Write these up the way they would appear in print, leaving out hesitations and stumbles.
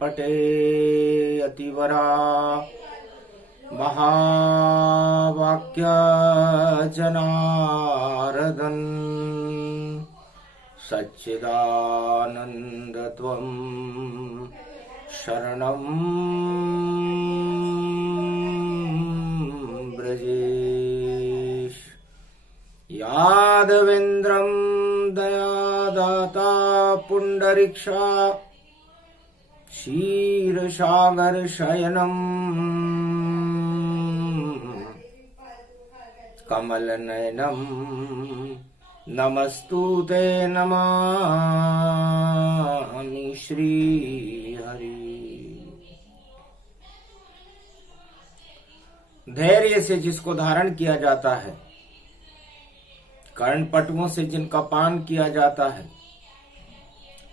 पटे अतिवरा महावाक्य जनार्दन सच्चिदानंद त्वं शरणं ब्रजेश। यादवेन्द्रं दयादाता पुंडरीक्षा क्षीरसागर शयनं कमलनयनं नमस्तुते नमामि श्रीहरि। धैर्य से जिसको धारण किया जाता है, कर्णपटुओं से जिनका पान किया जाता है,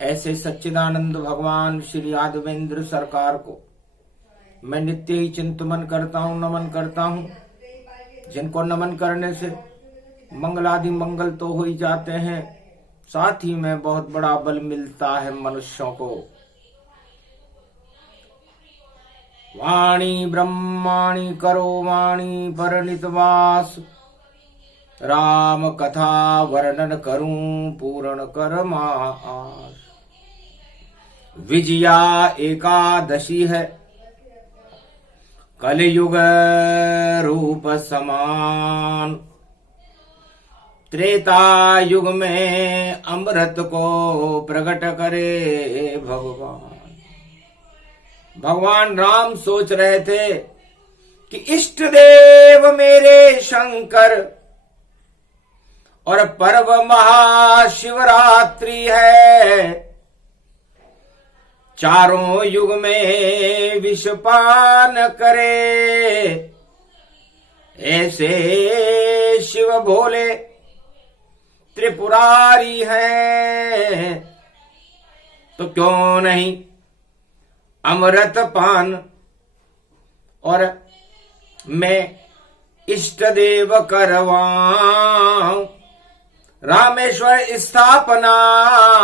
ऐसे सच्चिदानंद भगवान श्री यादवेंद्र सरकार को मैं नित्य ही चिंतन करता हूँ, नमन करता हूँ। जिनको नमन करने से मंगलादि मंगल तो हो ही जाते हैं, साथ ही में बहुत बड़ा बल मिलता है मनुष्यों को। वाणी ब्रह्माणी करो वाणी परनितवास, राम कथा वर्णन करूं पूर्ण कर मास। विजया एकादशी है कलयुग रूप समान, त्रेता युग में अमृत को प्रकट करे भगवान। भगवान राम सोच रहे थे कि इष्ट देव मेरे शंकर, और पर्व महाशिवरात्रि है, चारों युग में विषपान करे। ऐसे शिव भोले त्रिपुरारी हैं, तो क्यों नहीं अमृत पान और मैं इष्ट देव करवाऊं। रामेश्वर स्थापना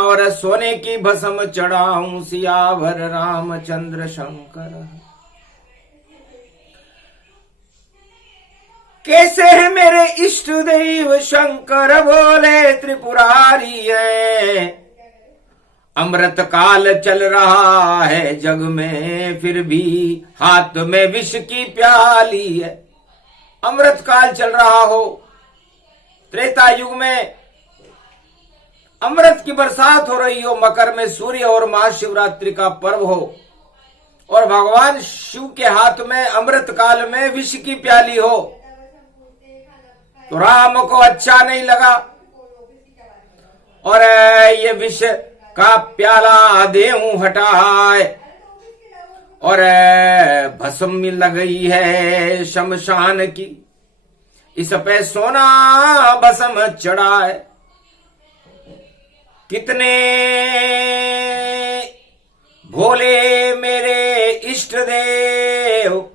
और सोने की भस्म चढ़ाऊं, सियावर रामचंद्र शंकर। कैसे है मेरे इष्ट देव शंकर बोले त्रिपुरारी है। अमृत काल चल रहा है जग में, फिर भी हाथ में विष की प्याली है। अमृत काल चल रहा हो, त्रेता युग में अमृत की बरसात हो रही हो, मकर में सूर्य और महाशिवरात्रि का पर्व हो, और भगवान शिव के हाथ में अमृत काल में विष की प्याली हो, तो राम को अच्छा नहीं लगा और ये विष का प्याला देऊं हटाए, और भस्म में लगई है शमशान की, इस पे सोना भस्म चढ़ाए। कितने भोले मेरे इष्ट देव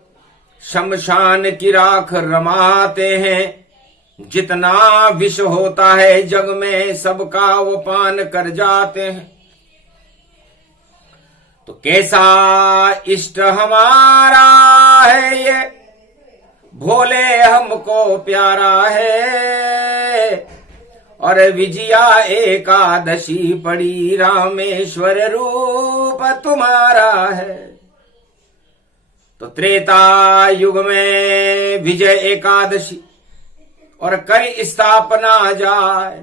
शमशान की राख रमाते हैं। जितना विष होता है जग में सबका वो पान कर जाते हैं। तो कैसा इष्ट हमारा है ये, भोले हमको प्यारा है। और विजया एकादशी पड़ी, रामेश्वर रूप तुम्हारा है। तो त्रेता युग में विजय एकादशी और कर स्थापना जाए,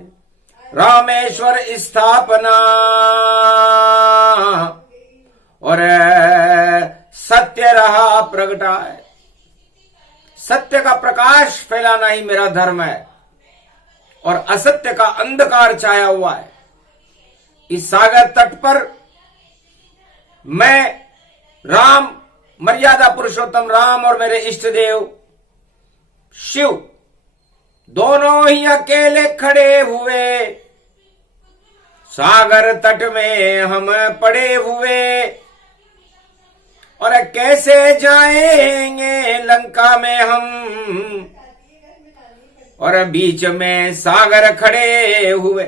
रामेश्वर स्थापना और सत्य रहा प्रगटाए। सत्य का प्रकाश फैलाना ही मेरा धर्म है, और असत्य का अंधकार छाया हुआ है। इस सागर तट पर मैं राम, मर्यादा पुरुषोत्तम राम और मेरे इष्ट देव शिव दोनों ही अकेले खड़े हुए, सागर तट में हम पड़े हुए। और कैसे जाएंगे लंका में हम, और बीच में सागर खड़े हुए,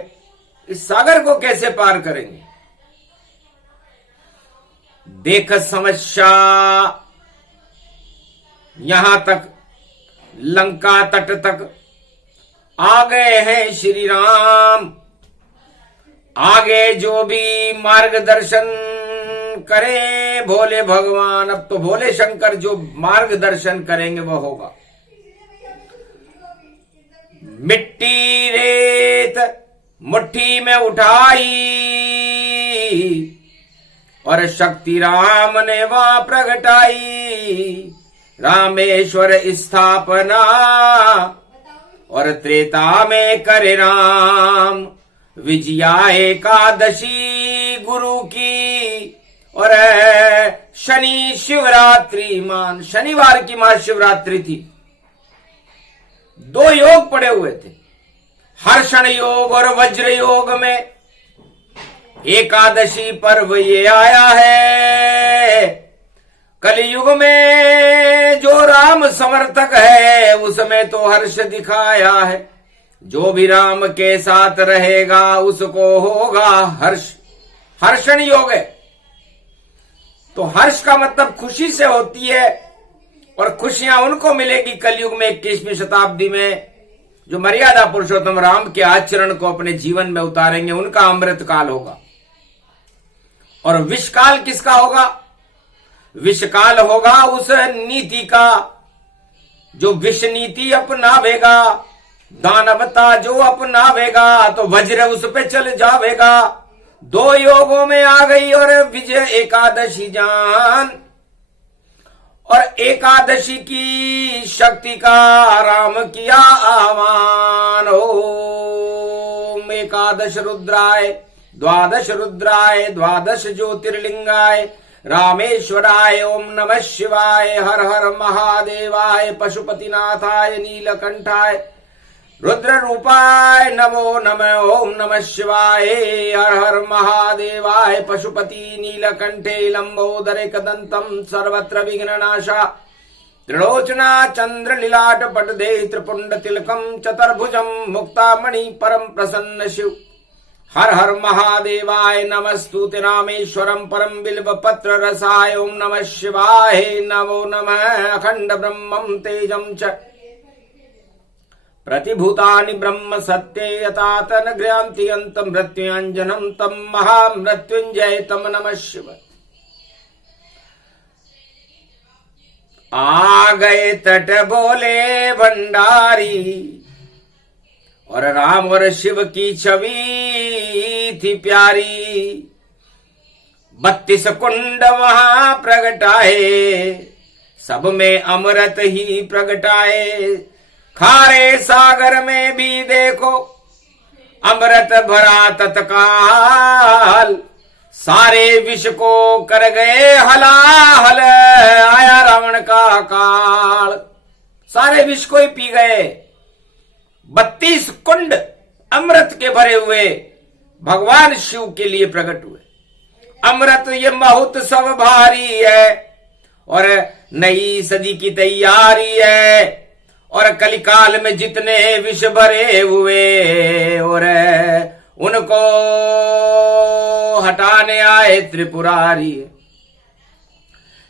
इस सागर को कैसे पार करेंगे। देख समस्या यहां तक लंका तट तक आ गए हैं श्री राम। आगे जो भी मार्गदर्शन करे भोले भगवान, अब तो भोले शंकर जो मार्गदर्शन करेंगे वह होगा। मिट्टी रेत मुट्ठी में उठाई और शक्ति राम ने वहां प्रगटाई। रामेश्वर स्थापना और त्रेता में करे राम। विजया एकादशी गुरु की और शनि शिवरात्रि मान, शनिवार की महाशिवरात्रि थी। दो योग पड़े हुए थे, हर्षण योग और वज्र योग में एकादशी पर्व ये आया है। कलयुग में जो राम समर्थक है उसमें तो हर्ष दिखाया है। जो भी राम के साथ रहेगा उसको होगा हर्ष। हर्षण योग है तो हर्ष का मतलब खुशी से होती है और खुशियां उनको मिलेगी कलयुग में 21वीं शताब्दी में जो मर्यादा पुरुषोत्तम राम के आचरण को अपने जीवन में उतारेंगे। उनका अमृत काल होगा। और विषकाल किसका होगा? विषकाल होगा उस नीति का जो विष नीति अपनावेगा, दानवता जो अपनावेगा तो वज्र उस पे चल जावेगा। दो योगों में आ गई और विजय एकादशी जान। और एकादशी की शक्ति का राम किया आह्वान। ओम एकादश रुद्राय द्वादश रुद्राय द्वादश ज्योतिर्लिंगाय रामेश्वराय ओम नमः शिवाय। हर हर महादेवाय पशुपतिनाथाय नीलकंठाय रुद्र रूपाय नमो नमः। ओम नमः शिवाय। हर हर महादेवाय पशुपति नीलकंठे लंबोदरे कदंतम सर्वत्र विघ्ननाशा त्रिलोचना चंद्र लीलाट पटदे त्रिपुंड तिलकम चतुर्भुजम मुक्तामणि परम प्रसन्न शिव। हर हर महादेवाय नमस्तुते रामेश्वरम परम बिल्व पत्र रसाय। ओम नमः शिवाय नमो नमः। अखंड ब्रह्मं तेजं च प्रतिभूतानि ब्रह्म सत्ये यतातन गृह्णान्ति अन्तं मृत्युञ्जनं तं महामृत्युंजय तम नमः शिवाय। आ गए तट बोले भंडारी और राम और शिव की छवि थी प्यारी। 32 कुंड वहां प्रगटाए सब में अमृत ही प्रगटाए। खारे सागर में भी देखो अमृत भरा तत्काल। सारे विष को कर गए हलाहल आया रावण का काल। सारे विष को ही पी गए। 32 कुंड अमृत के भरे हुए भगवान शिव के लिए प्रकट हुए। अमृत ये बहुत सब भारी है और नई सदी की तैयारी है। और कलिकाल में जितने विष भरे हुए और उनको हटाने आए त्रिपुरारी।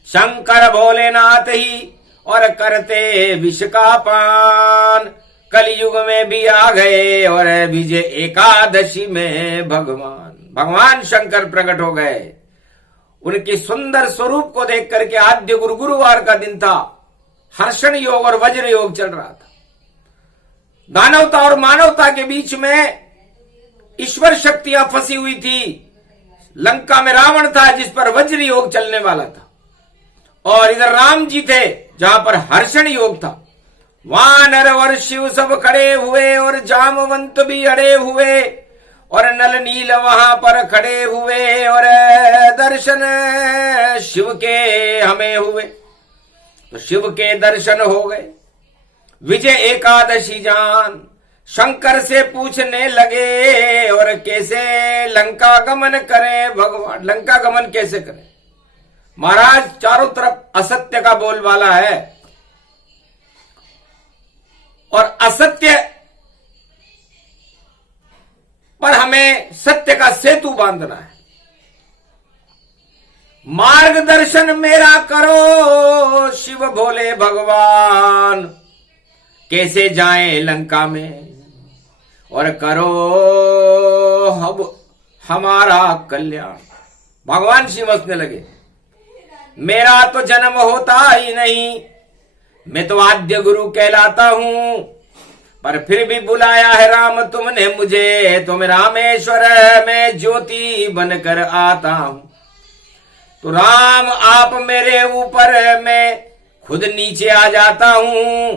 शंकर भोलेनाथ ही और करते विष का पान। कलयुग में भी आ गए और विजय एकादशी में भगवान शंकर प्रकट हो गए। उनके सुंदर स्वरूप को देख करके आद्य गुरुवार का दिन था। हर्षण योग और वज्र योग चल रहा था। दानवता और मानवता के बीच में ईश्वर शक्तियां फंसी हुई थी। लंका में रावण था जिस पर वज्र योग चलने वाला था और इधर राम जी थे जहां पर हर्षण योग था। वानर और शिव सब खड़े हुए और जामवंत भी अड़े हुए और नल नील वहां पर खड़े हुए और दर्शन शिव के हमें हुए। तो शिव के दर्शन हो गए। विजय एकादशी जान शंकर से पूछने लगे और कैसे लंका गमन करें भगवान। लंका गमन कैसे करें महाराज? चारों तरफ असत्य का बोलबाला है और असत्य पर हमें सत्य का सेतु बांधना है। मार्गदर्शन मेरा करो शिव भोले भगवान, कैसे जाएं लंका में और करो अब हमारा कल्याण। भगवान शिव हंसने लगे, मेरा तो जन्म होता ही नहीं, मैं तो आद्य गुरु कहलाता हूं, पर फिर भी बुलाया है राम तुमने मुझे, तुम रामेश्वर में ज्योति बनकर आता हूं। तो राम आप मेरे ऊपर, मैं खुद नीचे आ जाता हूं।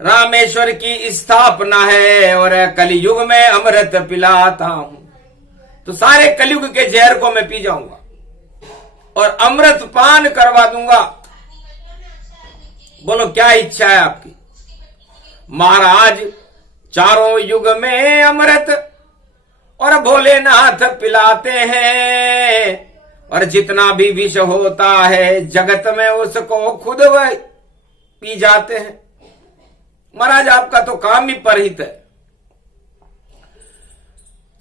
रामेश्वर की स्थापना है और कलयुग में अमृत पिलाता हूं। तो सारे कलयुग के जहर को मैं पी जाऊंगा और अमृत पान करवा दूंगा। बोलो क्या इच्छा है आपकी? महाराज चारों युग में अमृत और भोलेनाथ पिलाते हैं, और जितना भी विष होता है जगत में उसको खुद वह पी जाते हैं। महाराज आपका तो काम ही परहित है,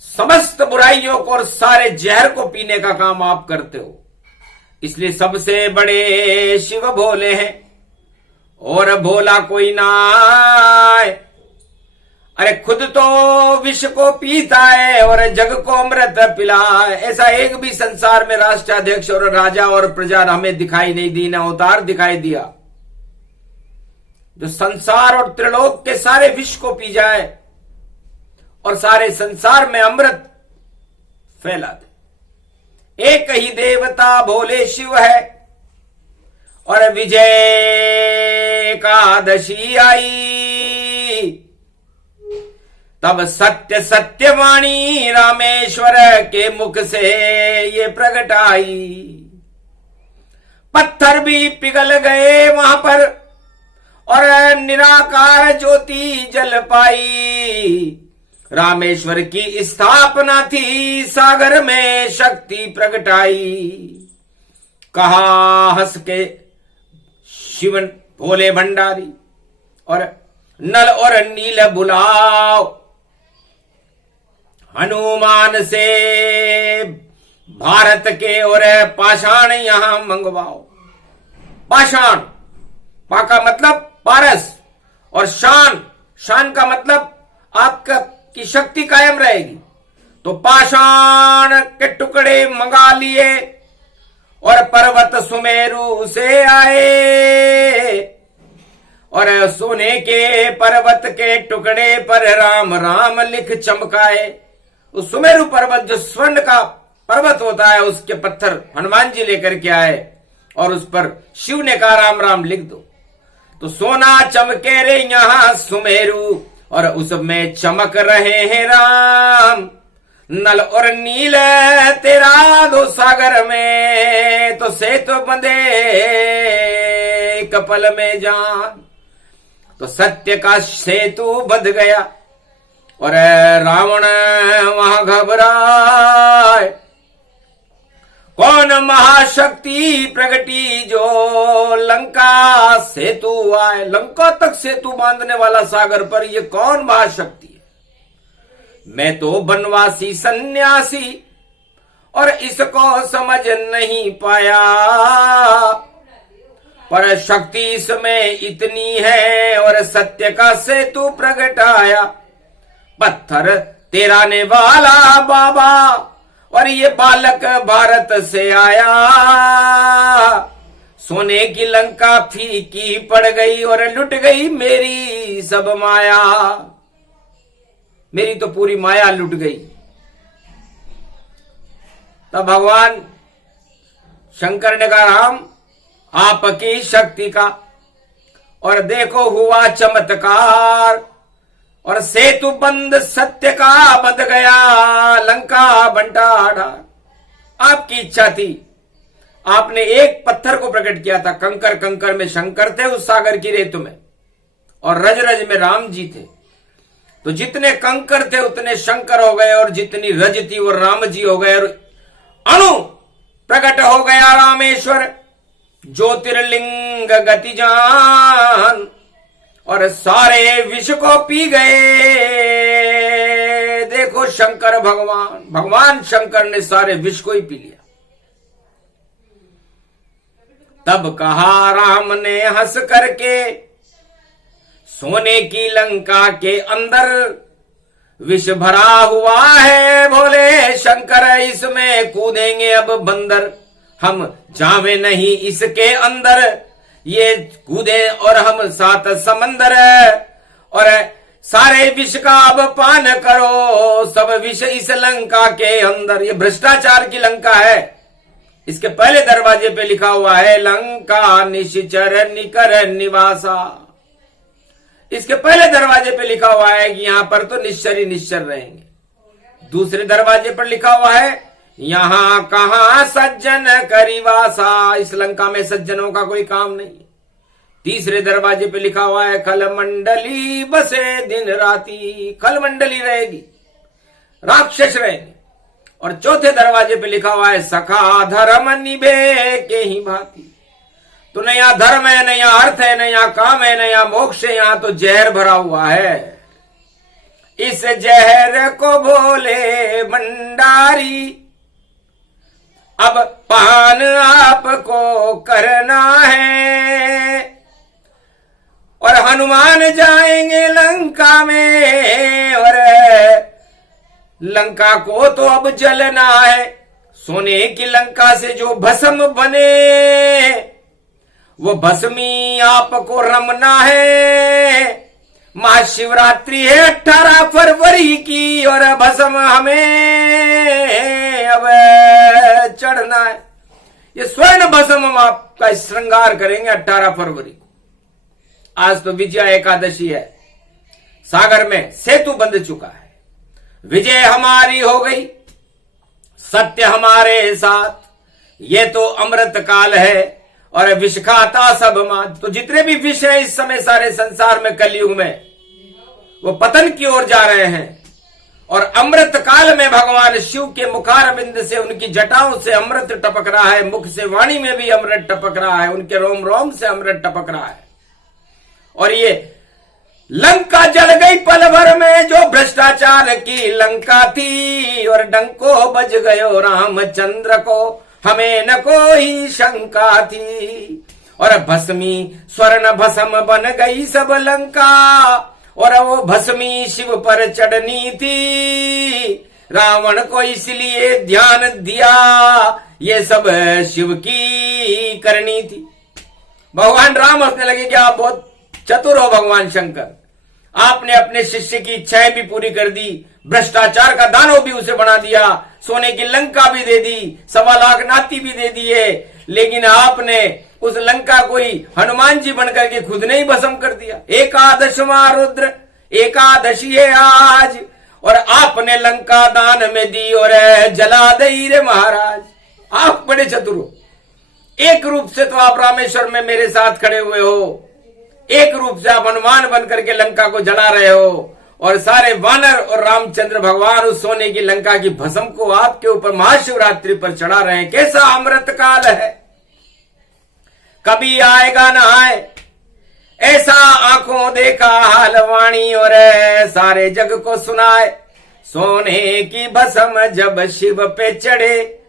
समस्त बुराइयों को और सारे जहर को पीने का काम आप करते हो, इसलिए सबसे बड़े शिव भोले हैं और भोला कोई ना आए। अरे खुद तो विष को पीता है और जग को अमृत पिलाए। ऐसा एक भी संसार में राष्ट्राध्यक्ष और राजा और प्रजा हमें दिखाई नहीं दी, ना अवतार दिखाई दिया जो संसार और त्रिलोक के सारे विष को पी जाए और सारे संसार में अमृत फैला दे। एक ही देवता भोले शिव है और विजय एकादशी आई, तब सत्य सत्यवाणी रामेश्वर के मुख से ये प्रकट आई। पत्थर भी पिघल गए वहां पर और निराकार ज्योति जल पाई। रामेश्वर की स्थापना थी, सागर में शक्ति प्रगटाई। कहा हंस के शिवन भोले भंडारी, और नल और नील बुलाओ, हनुमान से भारत के और पाषाण यहां मंगवाओ। पाषाण, पा का मतलब पारस, और शान, शान का मतलब आपका की शक्ति कायम रहेगी। तो पाषाण के टुकड़े मंगा लिए और पर्वत सुमेरु से आए, और सोने के पर्वत के टुकड़े पर राम राम लिख चमकाए। उस सुमेरु पर्वत जो स्वर्ण का पर्वत होता है, उसके पत्थर हनुमान जी लेकर के आए और उस पर शिव ने कहा राम राम लिख दो। तो सोना चमके रे यहां सुमेरु, और उसमें चमक रहे हैं राम। नल और नील तेरा दो सागर में, तो सेतु बंधे कपल में जान। तो सत्य का सेतु बंध गया और रावण वहां घबराए। कौन महाशक्ति प्रगटी जो लंका सेतु आए। लंका तक सेतु बांधने वाला सागर पर ये कौन महाशक्ति है? मैं तो बनवासी सन्यासी और इसको समझ नहीं पाया, पर शक्ति इसमें इतनी है और सत्य का सेतु प्रगटाया। पत्थर तेराने वाला बाबा और ये बालक भारत से आया। सोने की लंका फीकी पड़ गई और लुट गई मेरी सब माया। मेरी तो पूरी माया लुट गई। तब भगवान शंकर ने कहा राम आपकी शक्ति का, और देखो हुआ चमत्कार, और सेतु बंद सत्य का बंध गया, लंका बंटाढ़ा। आपकी इच्छा थी, आपने एक पत्थर को प्रकट किया था। कंकर कंकर में शंकर थे उस सागर की रेत में, और रज रज में राम जी थे। तो जितने कंकर थे उतने शंकर हो गए, और जितनी रज थी वो राम जी हो गए, और अणु प्रकट हो गया रामेश्वर। ज्योतिर्लिंग गति जान, और सारे विष को पी गए। देखो शंकर भगवान, भगवान शंकर ने सारे विष को ही पी लिया। तब कहा राम ने हंस करके, सोने की लंका के अंदर विष भरा हुआ है भोले शंकर, इसमें कूदेंगे अब बंदर, हम जावे नहीं इसके अंदर, ये कूदे और हम सात समंदर, और सारे विष का अब पान करो, सब विष इस लंका के अंदर। ये भ्रष्टाचार की लंका है। इसके पहले दरवाजे पे लिखा हुआ है लंका निश्चर निकर निवासा। इसके पहले दरवाजे पे लिखा हुआ है कि यहां पर तो निश्चर ही निश्चर रहेंगे। दूसरे दरवाजे पर लिखा हुआ है यहां कहां सज्जन करिवासा, इस लंका में सज्जनों का कोई काम नहीं। तीसरे दरवाजे पे लिखा हुआ है खलमंडली बसे दिन राती, खलमंडली रहेगी, राक्षस रहेंगे। और चौथे दरवाजे पे लिखा हुआ है सखा धर्म निभे के ही भांति। तो न यहां धर्म है, न यहां अर्थ है, न यहां काम है, न यहां मोक्ष है, यहां तो जहर भरा हुआ है। इस जहर को भोले भंडारी अब पान आपको करना है, और हनुमान जाएंगे लंका में, और लंका को तो अब जलना है। सोने की लंका से जो भस्म बने वो भस्मी आपको रमना है। महाशिवरात्रि है 18 फरवरी की, और भस्म हमें अब चढ़ना है। ये स्वर्ण भस्म हम आपका श्रृंगार करेंगे 18 फरवरी को। आज तो विजया एकादशी है, सागर में सेतु बंध चुका है, विजय हमारी हो गई, सत्य हमारे साथ, ये तो अमृत काल है, और विष खाता सब मात। तो जितने भी विष हैं इस समय सारे संसार में कलयुग में, वो पतन की ओर जा रहे हैं। और अमृत काल में भगवान शिव के मुखारविंद से, उनकी जटाओं से अमृत टपक रहा है, मुख से वाणी में भी अमृत टपक रहा है, उनके रोम रोम से अमृत टपक रहा है। और ये लंका जल गई पल भर में, जो भ्रष्टाचार की लंका थी, और डंको बज गयो रामचंद्र को, हमें न कोई शंका थी। और भस्मी स्वर्ण भस्म बन गई सब लंका, और वो भस्मी शिव पर चढ़नी थी। रावण को इसलिए ध्यान दिया, ये सब शिव की करनी थी। भगवान राम हंसने लगे कि आप बहुत चतुर हो भगवान शंकर, आपने अपने शिष्य की इच्छाएं भी पूरी कर दी, भ्रष्टाचार का दानव भी उसे बना दिया, सोने की लंका भी दे दी, 1.25 लाख नाती भी दे दिए, लेकिन आपने उस लंका को ही हनुमान जी बनकर के खुद ने ही भस्म कर दिया। एकादशवां रुद्र एकादशी है आज, और आपने लंका दान में दी और जला दई रे महाराज। आप बड़े चतुर हो। एक रूप से तो आप रामेश्वर में मेरे साथ खड़े हुए हो, एक रूप से आप हनुमान बनकर के लंका को जला रहे हो, और सारे वानर और रामचंद्र भगवान उस सोने की लंका की भस्म को आपके ऊपर महाशिवरात्रि पर चढ़ा रहे हैं। कैसा अमृत काल है, कभी आएगा ना आए ऐसा आंखों देखा हाल वाणी, और सारे जग को सुनाए। सोने की भस्म जब शिव पे चढ़े,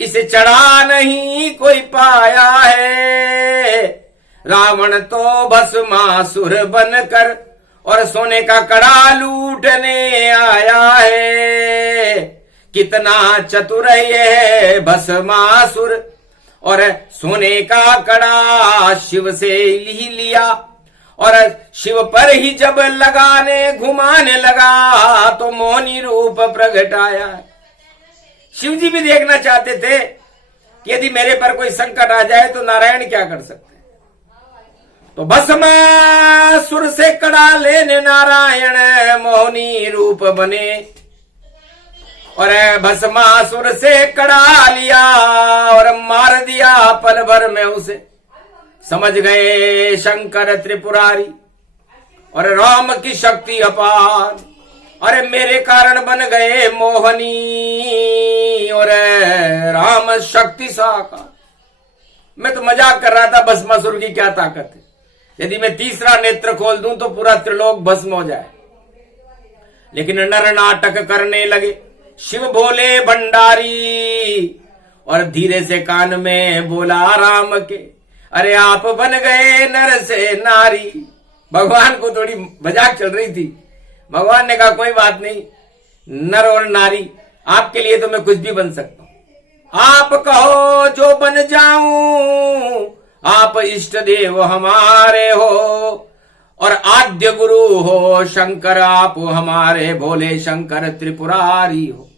इसे चढ़ा नहीं कोई पाया है। रावण तो भस्मासुर बनकर और सोने का कड़ा लूटने आया है। कितना चतुर ये भस्मासुर, और सोने का कड़ा शिव से ही लिया, और शिव पर ही जब लगाने घुमाने लगा तो मोहनी रूप प्रगटाया। शिव जी भी देखना चाहते थे कि यदि मेरे पर कोई संकट आ जाए तो नारायण क्या कर सकते। तो भस्मासुर से कड़ा लेने नारायण मोहनी रूप बने, और भस्मासुर से कड़ा लिया और मार दिया पल भर में उसे। समझ गए शंकर त्रिपुरारी और राम की शक्ति अपार, अरे मेरे कारण बन गए मोहनी और राम शक्ति साकार। मैं तो मजाक कर रहा था, भस्मासुर की क्या ताकत है, यदि मैं तीसरा नेत्र खोल दूं तो पूरा त्रिलोक भस्म हो जाए। लेकिन नर नाटक करने लगे शिव भोले भंडारी, और धीरे से कान में बोला राम के, अरे आप बन गए नर से नारी। भगवान को थोड़ी मजाक चल रही थी। भगवान ने कहा कोई बात नहीं, नर और नारी आपके लिए तो मैं कुछ भी बन सकता हूं। आप कहो जो बन जाऊं, आप इष्ट देव हमारे हो और आद्य गुरु हो शंकर, आप हमारे भोले शंकर त्रिपुरारी हो।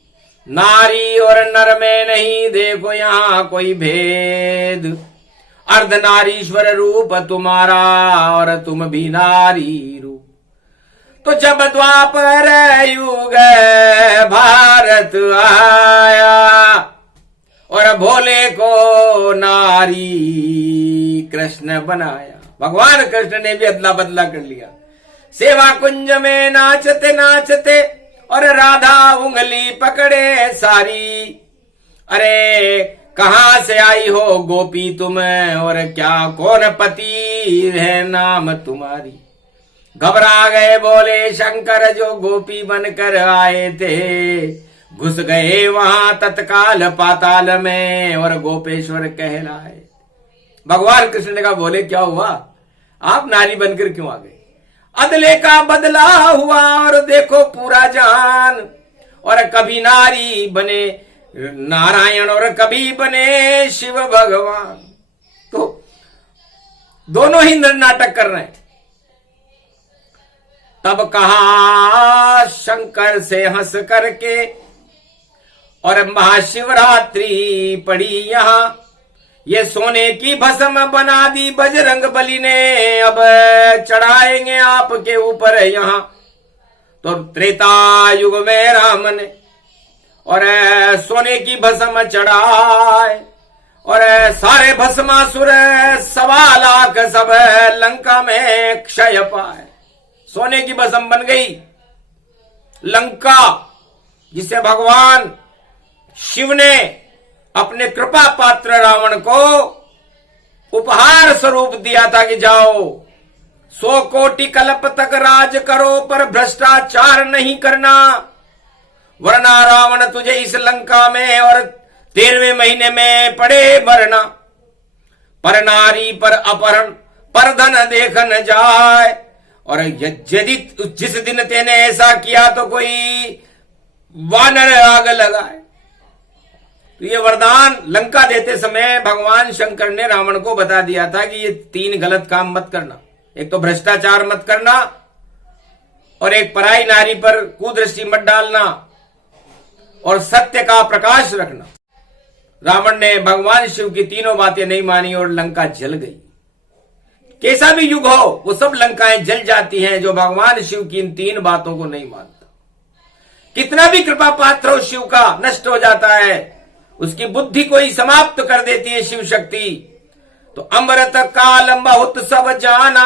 नारी और नर में नहीं देखो यहां कोई भेद, अर्धनारीश्वर रूप तुम्हारा और तुम भी नारी रूप। तो जब द्वापर युग भारत आया और भोले को नारी कृष्ण बनाया। भगवान कृष्ण ने भी अदला बदला कर लिया। सेवा कुंज में नाचते नाचते और राधा उंगली पकड़े सारी। अरे कहां से आई हो गोपी तुम, और क्या कौन पति है नाम तुम्हारी। घबरा गए बोले शंकर जो गोपी बनकर आए थे, घुस गए वहां तत्काल पाताल में और गोपेश्वर कहलाए। भगवान कृष्ण ने कहा बोले क्या हुआ, आप नारी बनकर क्यों आ गए। अदले का बदला हुआ और देखो पूरा जान, और कभी नारी बने नारायण और कभी बने शिव भगवान। तो दोनों ही नाटक कर रहे हैं। तब कहा शंकर से हंस करके, और महाशिवरात्रि पड़ी यहां, ये सोने की भस्म बना दी बजरंग बली ने, अब चढ़ाएंगे आपके ऊपर यहां। तो त्रेता युग में राम ने और सोने की भस्म चढ़ाए, और सारे भस्मासुर 1.25 लाख सब लंका में क्षय पाए। सोने की भस्म बन गई लंका, जिसे भगवान शिव ने अपने कृपा पात्र रावण को उपहार स्वरूप दिया था कि जाओ 100 कोटि कल्प तक राज करो पर भ्रष्टाचार नहीं करना, वरना रावण तुझे इस लंका में और 13वें महीने में पड़े मरना। पर नारी पर अपहरण पर धन देख न जाए, और यदि जिस दिन तेने ऐसा किया तो कोई वानर आग लगाए। तो ये वरदान लंका देते समय भगवान शंकर ने रावण को बता दिया था कि ये 3 गलत काम मत करना। एक तो भ्रष्टाचार मत करना, और एक पराई नारी पर कुदृष्टि मत डालना, और सत्य का प्रकाश रखना। रावण ने भगवान शिव की तीनों बातें नहीं मानी और लंका जल गई। कैसा भी युग हो वो सब लंकाएं जल जाती हैं जो भगवान शिव की इन 3 बातों को नहीं मानता। कितना भी कृपा पात्र हो शिव का, नष्ट हो जाता है। उसकी बुद्धि को ही समाप्त कर देती है शिव शक्ति। तो अमृत काल बहुत सब जाना,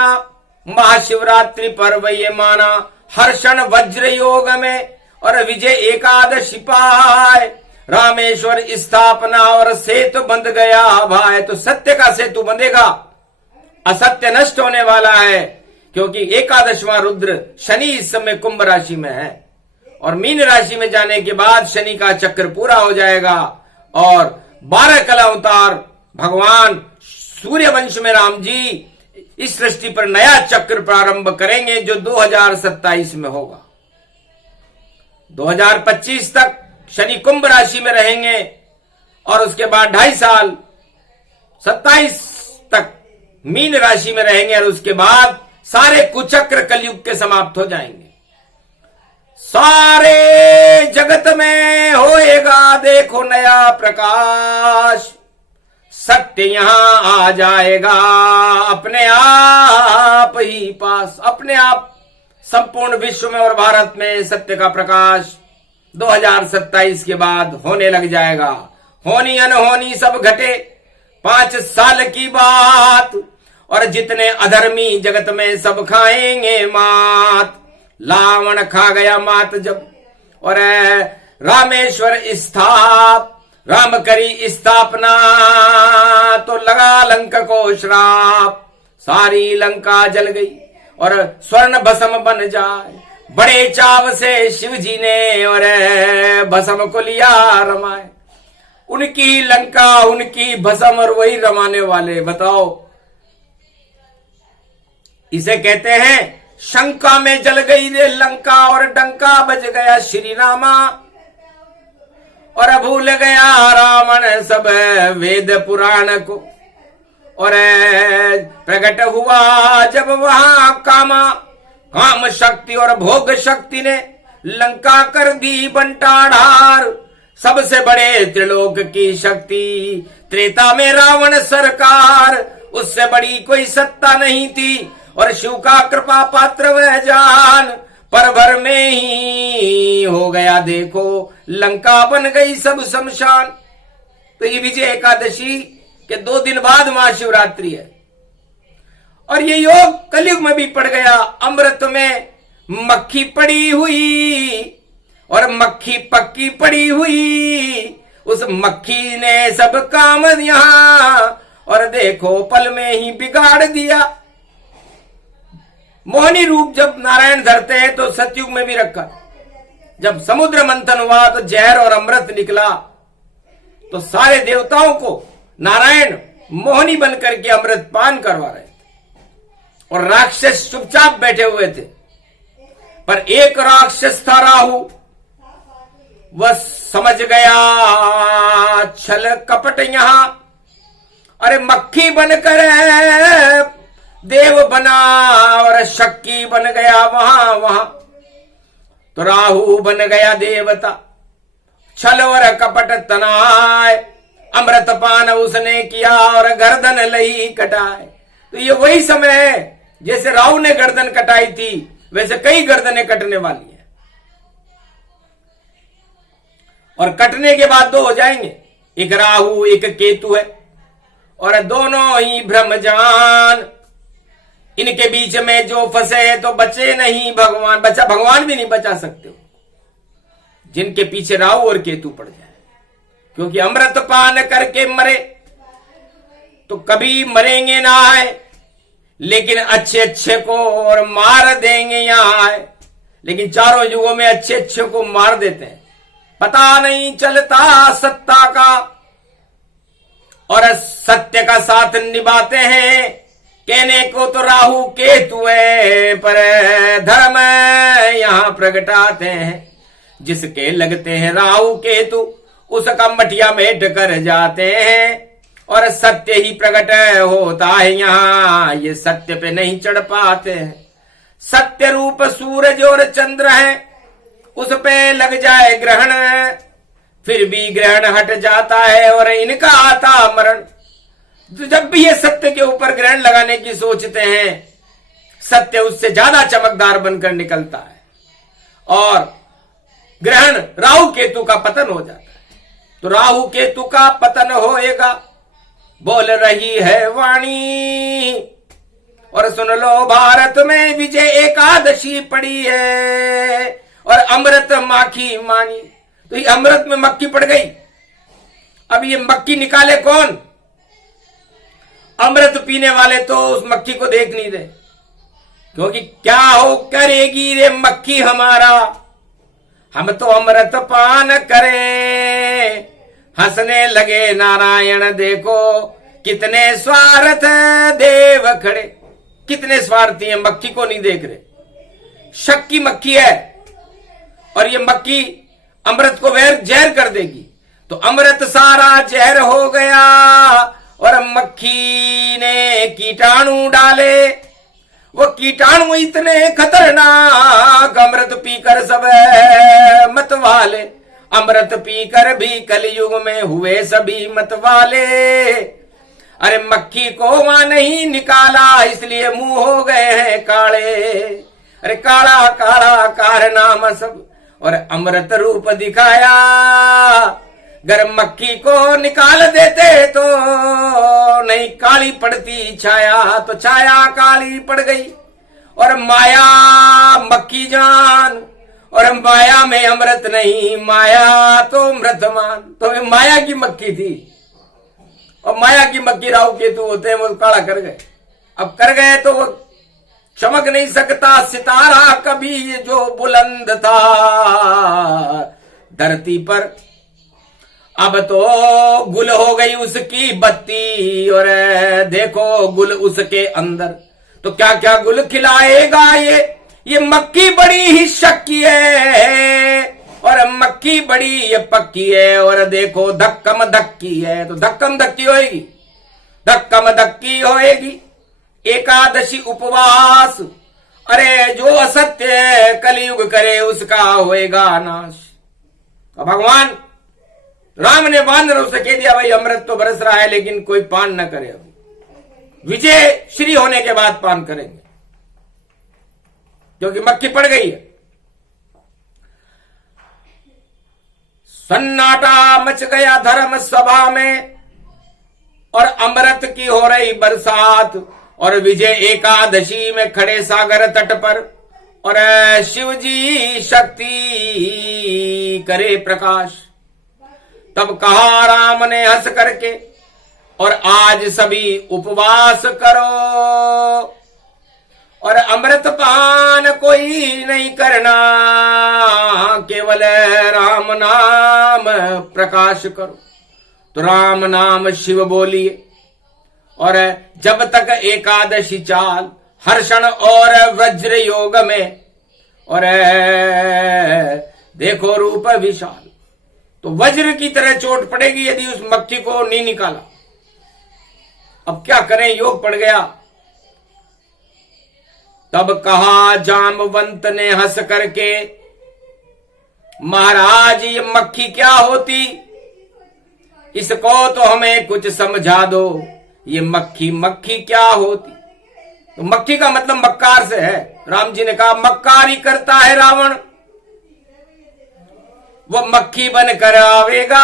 महाशिवरात्रि पर्व ये माना। हर्षण वज्र योग में और विजय एकादशी पाए, रामेश्वर स्थापना और सेतु बंध गया भाई। तो सत्य का सेतु बंधेगा, असत्य नष्ट होने वाला है, क्योंकि एकादशवां रुद्र शनि इस समय कुंभ राशि में है, और मीन राशि में जाने के बाद शनि का चक्र पूरा हो जाएगा, और 12 कला अवतार भगवान सूर्य वंश में राम जी इस सृष्टि पर नया चक्र प्रारंभ करेंगे जो 2027 में होगा। 2025 तक शनि कुंभ राशि में रहेंगे, और उसके बाद 2.5 साल 27 तक मीन राशि में रहेंगे, और उसके बाद सारे कुचक्र कलयुग के समाप्त हो जाएंगे। सारे जगत में होएगा देखो नया प्रकाश, सत्य यहां आ जाएगा अपने आप ही पास। अपने आप संपूर्ण विश्व में और भारत में सत्य का प्रकाश 2027 के बाद होने लग जाएगा। होनी अनहोनी सब घटे, 5 साल की बात, और जितने अधर्मी जगत में सब खाएंगे मात। लावण खा गया मात जब, और रामेश्वर राम करी स्थापना, तो लगा लंका को श्राप। सारी लंका जल गई और स्वर्ण भस्म बन जाए। बड़े चाव से शिव जी ने और भस्म को लिया रमाए। उनकी लंका, उनकी भस्म, और वही रमाने वाले। बताओ इसे कहते हैं शंका में जल गई रे लंका और डंका बज गया श्री रामा, और भूल गया रावण सब वेद पुराण को, और प्रकट हुआ जब वहां कामा, काम शक्ति और भोग शक्ति ने लंका कर दी बंटाढार। सबसे बड़े त्रिलोक की शक्ति त्रेता में रावण सरकार, उससे बड़ी कोई सत्ता नहीं थी, और शिव का कृपा पात्र वह जान, पर भर में ही हो गया देखो लंका बन गई सब शमशान। तो ये विजय एकादशी के 2 दिन बाद महाशिवरात्रि है, और ये योग कलयुग में भी पड़ गया। अमृत में मक्खी पड़ी हुई और मक्खी पक्की पड़ी हुई, उस मक्खी ने सब काम यहां और देखो पल में ही बिगाड़ दिया। मोहिनी रूप जब नारायण धरते हैं तो सतयुग में भी रखा, जब समुद्र मंथन हुआ तो जहर और अमृत निकला, तो सारे देवताओं को नारायण मोहिनी बनकर के अमृत पान करवा रहे थे, और राक्षस चुपचाप बैठे हुए थे। पर एक राक्षस था राहु, वह समझ गया छल कपट यहां, अरे मक्खी बनकर देव बना और शक्की बन गया वहां। तो राहु बन गया देवता, छल और कपट तनाए, अमृत पान उसने किया और गर्दन लई कटाए। तो ये वही समय है जैसे राहु ने गर्दन कटाई थी, वैसे कई गर्दनें कटने वाली है, और कटने के बाद 2 हो जाएंगे, एक राहु एक केतु है, और दोनों ही ब्रह्मजान। इनके बीच में जो फंसे तो बचे नहीं भगवान, भगवान भी नहीं बचा सकते जिनके पीछे राहु और केतु पड़ जाए, क्योंकि अमृत पान करके मरे तो कभी मरेंगे ना आए, लेकिन अच्छे अच्छे को और मार देंगे यहां आए। लेकिन चारों युगों में अच्छे अच्छे को मार देते हैं, पता नहीं चलता सत्ता का, और सत्य का साथ निभाते हैं। कहने को तो राहु केतु है, पर धर्म यहां प्रगटाते हैं। जिसके लगते हैं राहु केतु उसका मटिया मेट कर जाते हैं, और सत्य ही प्रकट होता है यहां, ये सत्य पे नहीं चढ़ पाते हैं। सत्य रूप सूरज और चंद्र है, उस पे लग जाए ग्रहण, फिर भी ग्रहण हट जाता है और इनका आता मरण। तो जब भी ये सत्य के ऊपर ग्रहण लगाने की सोचते हैं, सत्य उससे ज्यादा चमकदार बनकर निकलता है, और ग्रहण राहु केतु का पतन हो जाता है। तो राहु केतु का पतन होएगा, बोल रही है वाणी, और सुन लो भारत में विजय एकादशी पड़ी है, और अमृत माखी मानी। तो ये अमृत में मक्खी पड़ गई, अब ये मक्खी निकाले कौन? अमृत पीने वाले तो उस मक्खी को देख नहीं रहे, क्योंकि क्या हो करेगी रे मक्खी हमारा, हम तो अमृत पान करें। हंसने लगे नारायण, देखो कितने स्वार्थ देव खड़े। कितने स्वार्थी हैं, मक्खी को नहीं देख रहे। शक की मक्खी है, और ये मक्खी अमृत को जहर कर देगी, तो अमृत सारा जहर हो गया, और मक्खी ने कीटाणु डाले। वो कीटाणु इतने खतरनाक, अमृत पीकर सब मतवाले। अमृत पीकर भी कलयुग में हुए सभी मतवाले। अरे मक्खी को वहां नहीं निकाला, इसलिए मुंह हो गए हैं काले। अरे काला काला कारनामा सब, और अमृत रूप दिखाया। अगर मक्खी को निकाल देते तो नहीं काली पड़ती छाया, तो छाया काली पड़ गई। और माया मक्खी जान, और माया में अमृत नहीं, माया तो अमृतमान। तो माया की मक्खी थी, और माया की मक्खी राहु केतु होते हैं, वो काला कर गए। अब कर गए तो वो चमक नहीं सकता सितारा कभी, जो बुलंद था धरती पर। अब तो गुल हो गई उसकी बत्ती, और देखो गुल उसके अंदर। तो क्या क्या गुल खिलाएगा ये मक्की बड़ी ही शक्की है, और मक्की बड़ी ये पक्की है, और देखो धक्कम धक्की है, तो धक्कम धक्की होएगी, धक्कम धक्की होएगी। एकादशी उपवास, अरे जो असत्य कलयुग करे उसका होएगा नाश। तो भगवान राम ने वानरों से कह दिया, भाई अमृत तो बरस रहा है लेकिन कोई पान न करे, अभी विजय श्री होने के बाद पान करेंगे, क्योंकि मक्खी पड़ गई है। सन्नाटा मच गया धर्म सभा में, और अमृत की हो रही बरसात, और विजय एकादशी में खड़े सागर तट पर, और शिव जी शक्ति करे प्रकाश। तब कहा राम ने हंस करके, और आज सभी उपवास करो, और अमृत पान कोई नहीं करना, केवल राम नाम प्रकाश करो। तो राम नाम शिव बोलिए, और जब तक एकादशी चाल, हर्षण और वज्र योग में, और देखो रूप विशाल। तो वज्र की तरह चोट पड़ेगी यदि उस मक्खी को नहीं निकाला। अब क्या करें, योग पड़ गया। तब कहा जामवंत ने हंस करके, महाराज ये मक्खी क्या होती, इसको तो हमें कुछ समझा दो, ये मक्खी मक्खी क्या होती। तो मक्खी का मतलब मक्कार से है। राम जी ने कहा मक्कारी करता है रावण, वो मक्खी बनकर आवेगा,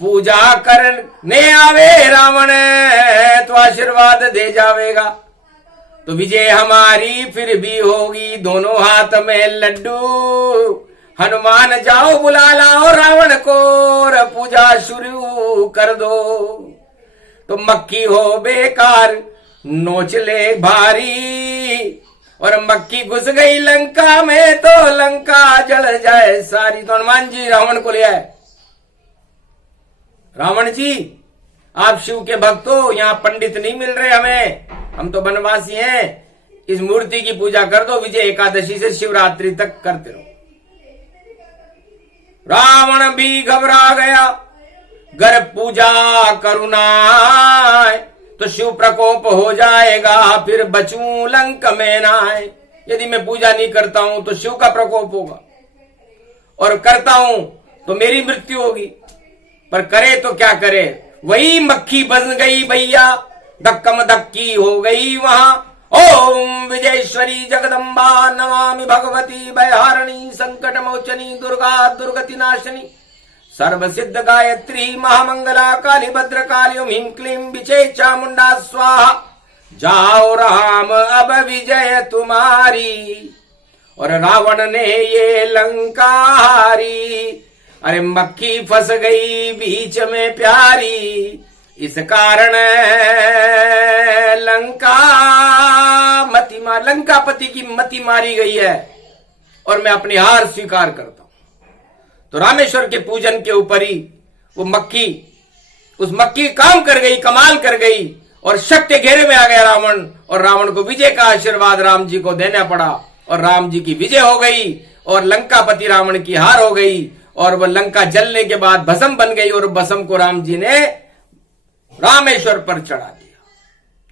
पूजा करने आवे रावण तो आशीर्वाद दे जावेगा। तो विजय हमारी फिर भी होगी, दोनों हाथ में लड्डू, हनुमान जाओ बुला लाओ रावण को, और पूजा शुरू कर दो। तो मक्खी हो बेकार नोच ले भारी, और मक्खी घुस गई लंका में तो लंका जल जाए सारी। तो हनुमान जी रावण को ले आए। रावण जी आप शिव के भक्त हो, यहाँ पंडित नहीं मिल रहे हमें, हम तो वनवासी हैं, इस मूर्ति की पूजा कर दो, विजय एकादशी से शिवरात्रि तक करते रहो। रावण भी घबरा गया, गर पूजा करुणा तो शिव प्रकोप हो जाएगा, फिर बचूं लंक में ना आए। यदि मैं पूजा नहीं करता हूं तो शिव का प्रकोप होगा, और करता हूं तो मेरी मृत्यु होगी। पर करे तो क्या करे, वही मक्खी बन गई भैया, धक्कम धक्की हो गई वहां। ओम विजयेश्वरी जगदम्बा नमामि भगवती भयहारिणी संकट मोचनी दुर्गा दुर्गति नाशिनी सर्व सिद्ध गायत्री महामंगला काली भद्रकाली ओम ह्रीं क्लीं विजय चामुंडा स्वाहा। जाओ राम अब विजय तुम्हारी, और रावण ने ये लंका हारी। अरे मक्खी फंस गई बीच में प्यारी, इस कारण लंकापति की मति मारी गई है, और मैं अपनी हार स्वीकार करता हूं। तो रामेश्वर के पूजन के ऊपर ही वो मक्खी, उस मक्खी काम कर गई, कमाल कर गई, और शक के घेरे में आ गया रावण, और रावण को विजय का आशीर्वाद राम जी को देना पड़ा, और राम जी की विजय हो गई, और लंकापति रावण की हार हो गई, और वह लंका जलने के बाद भस्म बन गई, और भस्म को राम जी ने रामेश्वर पर चढ़ा दिया।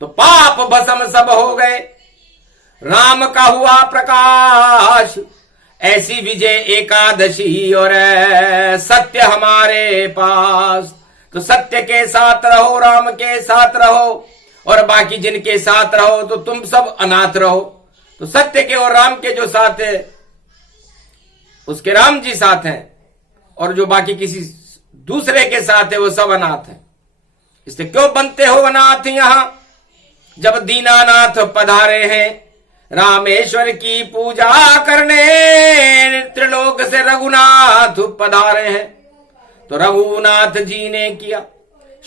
तो पाप भस्म सब हो गए, राम का हुआ प्रकाश। ऐसी विजय एकादशी, और सत्य हमारे पास। तो सत्य के साथ रहो, राम के साथ रहो, और बाकी जिनके साथ रहो तो तुम सब अनाथ रहो। तो सत्य के और राम के जो साथ है उसके राम जी साथ हैं, और जो बाकी किसी दूसरे के साथ है वो सब अनाथ है। इसलिए क्यों बनते हो अनाथ यहां, जब दीनानाथ पधारे हैं रामेश्वर की पूजा करने, त्रिलोक से रघुनाथ पधारे हैं। तो रघुनाथ जी ने किया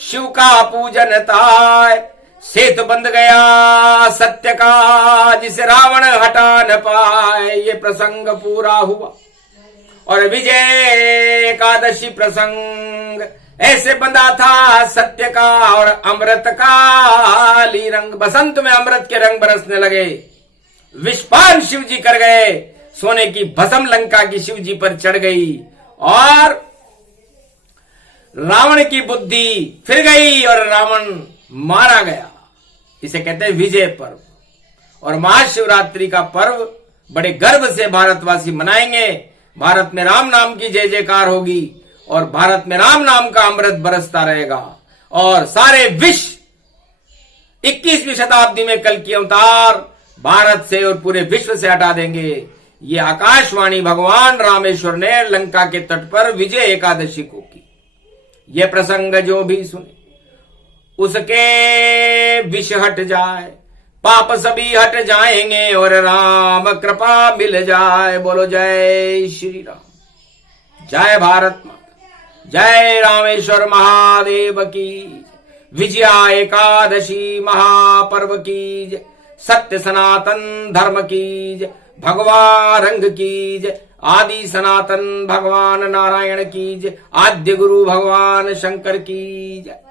शिव का पूजन ताय, सेतु बंध गया सत्य का, जिसे रावण हटा न पाए। ये प्रसंग पूरा हुआ, और विजय एकादशी प्रसंग ऐसे बंधा था सत्य का और अमृत काली रंग। बसंत में अमृत के रंग बरसने लगे, विषपान शिव जी कर गए, सोने की भस्म लंका की शिव जी पर चढ़ गई और रावण की बुद्धि फिर गई और रावण मारा गया। इसे कहते हैं विजय पर्व। और महाशिवरात्रि का पर्व बड़े गर्व से भारतवासी मनाएंगे। भारत में राम नाम की जय जयकार होगी और भारत में राम नाम का अमृत बरसता रहेगा और सारे विश्व 21वीं शताब्दी में कल की अवतार भारत से और पूरे विश्व से हटा देंगे। ये आकाशवाणी भगवान रामेश्वर ने लंका के तट पर विजय एकादशी को की। ये प्रसंग जो भी सुने उसके विष हट जाए, पाप सभी हट जाएंगे और राम कृपा मिल जाए। बोलो जय श्री राम, जय भारत माता, जय रामेश्वर महादेव की, विजया एकादशी महापर्व की जय, सत्य सनातन धर्म की जय, भगवान रंग की जय, आदि सनातन भगवान नारायण की जय, आद्य गुरु भगवान शंकर की जय।